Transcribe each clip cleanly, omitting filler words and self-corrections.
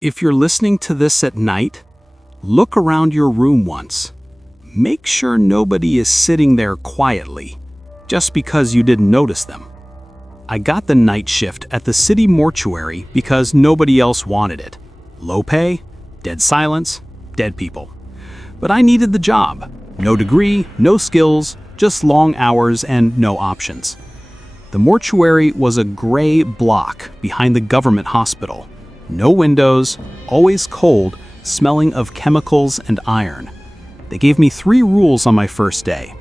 If you're listening to this at night, look around your room once. Make sure nobody is sitting there quietly, just because you didn't notice them. I got the night shift at the city mortuary because nobody else wanted it. Low pay, dead silence, dead people. But I needed the job. No degree, no skills, just long hours and no options. The mortuary was a gray block behind the government hospital. No windows, always cold, smelling of chemicals and iron. They gave me 3 rules on my first day.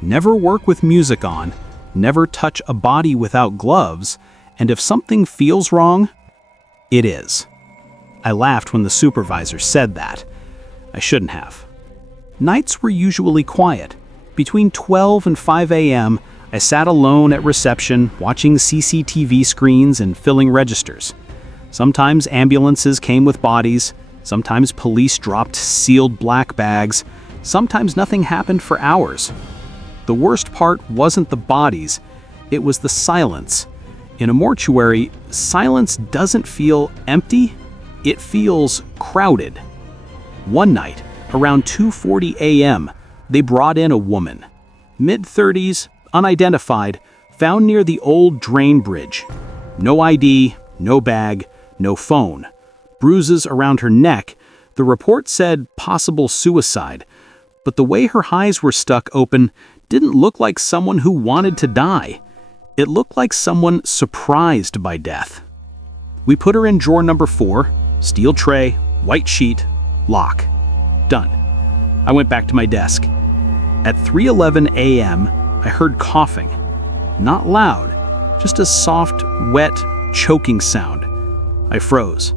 Never work with music on, never touch a body without gloves, and if something feels wrong, it is. I laughed when the supervisor said that. I shouldn't have. Nights were usually quiet. Between 12 and 5 a.m., I sat alone at reception, watching CCTV screens and filling registers. Sometimes ambulances came with bodies, sometimes police dropped sealed black bags, sometimes nothing happened for hours. The worst part wasn't the bodies, it was the silence. In a mortuary, silence doesn't feel empty, it feels crowded. One night, around 2:40 a.m., they brought in a woman. Mid-30s, unidentified, found near the old drain bridge. No ID, no bag, no phone. Bruises around her neck. The report said possible suicide, but the way her eyes were stuck open didn't look like someone who wanted to die. It looked like someone surprised by death. We put her in drawer number 4, steel tray, white sheet, lock. Done. I went back to my desk. At 3:11 a.m., I heard coughing. Not loud, just a soft, wet, choking sound. I froze.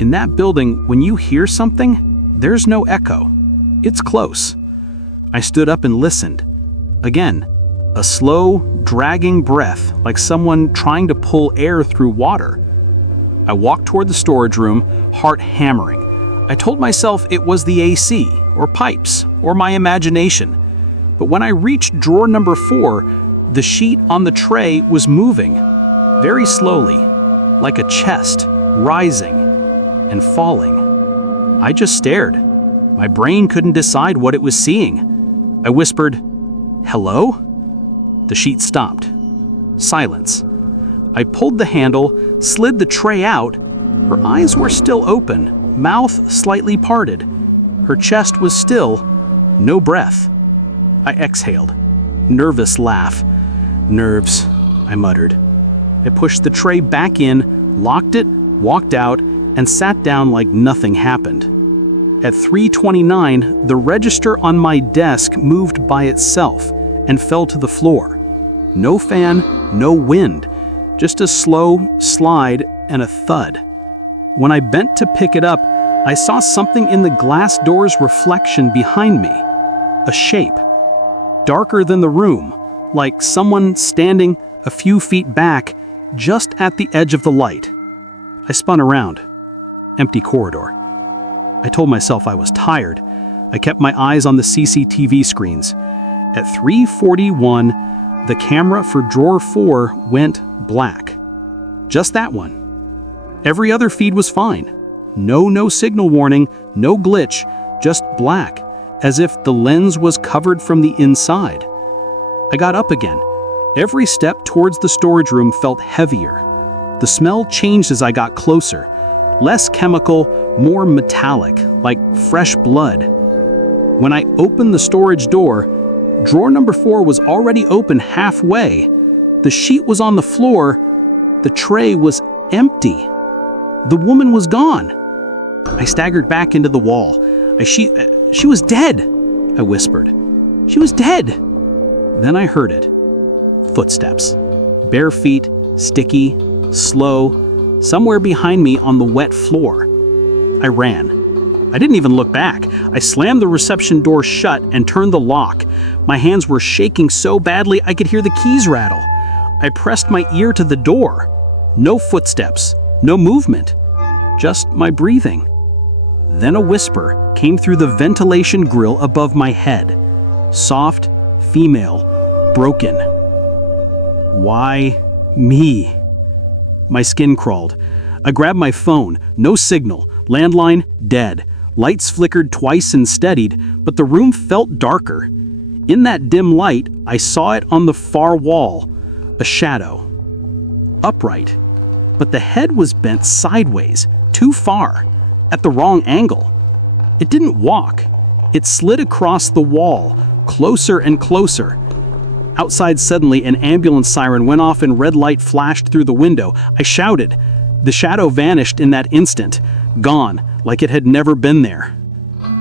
In that building, when you hear something, there's no echo. It's close. I stood up and listened. Again, a slow, dragging breath like someone trying to pull air through water. I walked toward the storage room, heart hammering. I told myself it was the AC, or pipes, or my imagination. But when I reached drawer number 4, the sheet on the tray was moving, very slowly, like a chest, rising and falling. I just stared. My brain couldn't decide what it was seeing. I whispered, "Hello?" The sheet stopped. Silence. I pulled the handle, slid the tray out. Her eyes were still open, mouth slightly parted. Her chest was still, no breath. I exhaled. Nervous laugh. "Nerves," I muttered. I pushed the tray back in, locked it, walked out, and sat down like nothing happened. At 3:29, the register on my desk moved by itself and fell to the floor. No fan, no wind, just a slow slide and a thud. When I bent to pick it up, I saw something in the glass door's reflection behind me. A shape. Darker than the room, like someone standing a few feet back, just at the edge of the light. I spun around. Empty corridor. I told myself I was tired. I kept my eyes on the CCTV screens. At 3:41, the camera for drawer 4 went black. Just that one. Every other feed was fine. No signal warning, no glitch, just black, as if the lens was covered from the inside. I got up again. Every step towards the storage room felt heavier. The smell changed as I got closer. Less chemical, more metallic, like fresh blood. When I opened the storage door, drawer number 4 was already open halfway. The sheet was on the floor. The tray was empty. The woman was gone. I staggered back into the wall. She was dead, I whispered. She was dead. Then I heard it. Footsteps. Bare feet, sticky, slow, somewhere behind me on the wet floor. I ran. I didn't even look back. I slammed the reception door shut and turned the lock. My hands were shaking so badly I could hear the keys rattle. I pressed my ear to the door. No footsteps, no movement, just my breathing. Then a whisper came through the ventilation grill above my head. Soft, female, broken. Why me? My skin crawled. I grabbed my phone. No signal. Landline, dead. Lights flickered twice and steadied, but the room felt darker. In that dim light, I saw it on the far wall. A shadow. Upright. But the head was bent sideways, too far, at the wrong angle. It didn't walk. It slid across the wall, closer and closer. Outside suddenly, an ambulance siren went off and red light flashed through the window. I shouted. The shadow vanished in that instant, gone, like it had never been there.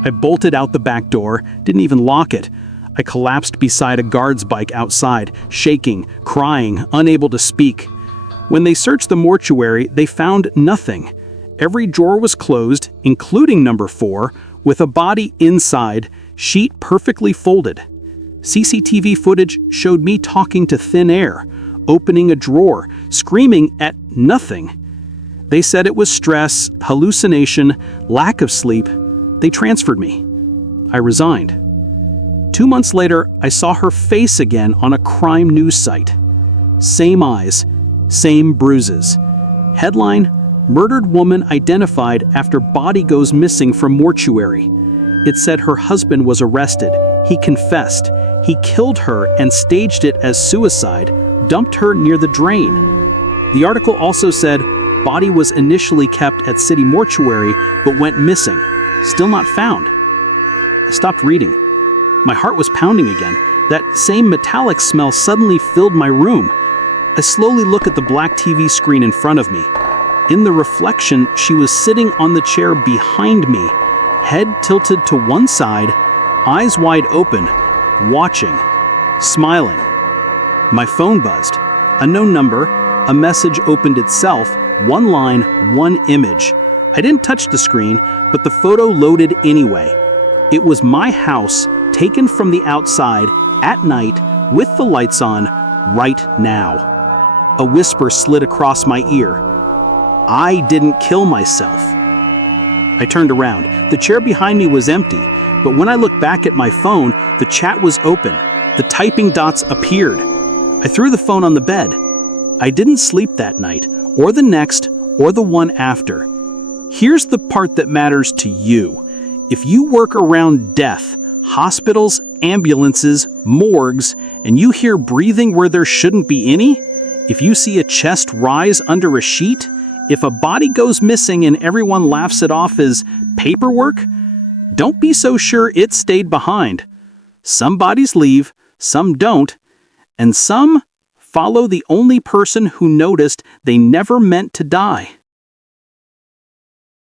I bolted out the back door, didn't even lock it. I collapsed beside a guard's bike outside, shaking, crying, unable to speak. When they searched the mortuary, they found nothing. Every drawer was closed, including number 4, with a body inside, sheet perfectly folded. CCTV footage showed me talking to thin air, opening a drawer, screaming at nothing. They said it was stress, hallucination, lack of sleep. They transferred me. I resigned. 2 months later, I saw her face again on a crime news site. Same eyes, same bruises. Headline, "Murdered woman identified after body goes missing from mortuary." It said her husband was arrested. He confessed. He killed her and staged it as suicide, dumped her near the drain. The article also said body was initially kept at city mortuary but went missing, still not found. I stopped reading. My heart was pounding again. That same metallic smell suddenly filled my room. I slowly look at the black TV screen in front of me. In the reflection, she was sitting on the chair behind me, head tilted to one side, eyes wide open, watching, smiling. My phone buzzed. Unknown number, a message opened itself, one line, one image. I didn't touch the screen, but the photo loaded anyway. It was my house, taken from the outside, at night, with the lights on, right now. A whisper slid across my ear. I didn't kill myself. I turned around. The chair behind me was empty, but when I looked back at my phone, the chat was open. The typing dots appeared. I threw the phone on the bed. I didn't sleep that night, or the next, or the one after. Here's the part that matters to you. If you work around death, hospitals, ambulances, morgues, and you hear breathing where there shouldn't be any, if you see a chest rise under a sheet, if a body goes missing and everyone laughs it off as paperwork, don't be so sure it stayed behind. Some bodies leave, some don't, and some follow the only person who noticed they never meant to die.